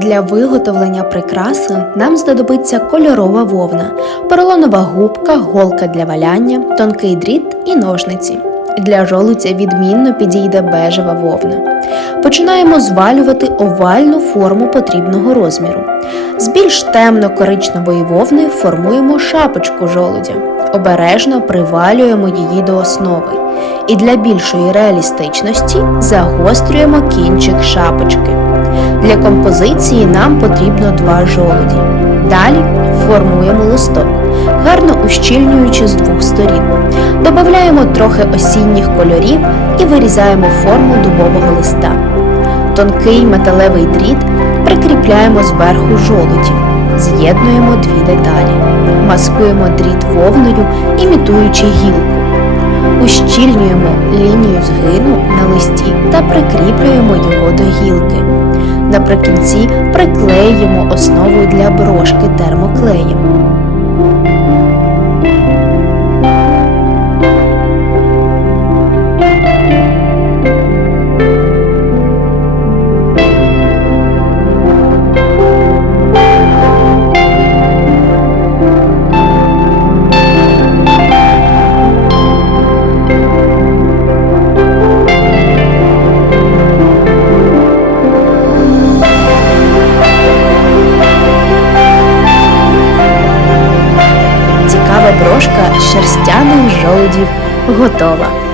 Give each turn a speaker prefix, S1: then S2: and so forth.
S1: Для виготовлення прикраси нам знадобиться кольорова вовна, поролонова губка, голка для валяння, тонкий дріт і ножниці. Для жолудя відмінно підійде бежева вовна. Починаємо звалювати овальну форму потрібного розміру. З більш темно-коричневої вовни формуємо шапочку жолудя. Обережно привалюємо її до основи. І для більшої реалістичності загострюємо кінчик шапочки. Для композиції нам потрібно два жолуді. Далі формуємо листок, гарно ущільнюючи з двох сторін. Додаємо трохи осінніх кольорів і вирізаємо форму дубового листа. Тонкий металевий дріт прикріпляємо зверху жолудів. З'єднуємо дві деталі. Маскуємо дріт вовною, імітуючи гілку. Ущільнюємо лінію згину на листі та прикріплюємо його до гілки. Наприкінці приклеїмо основу для брошки термоклеєм. Брошка шерстяних жолудів готова.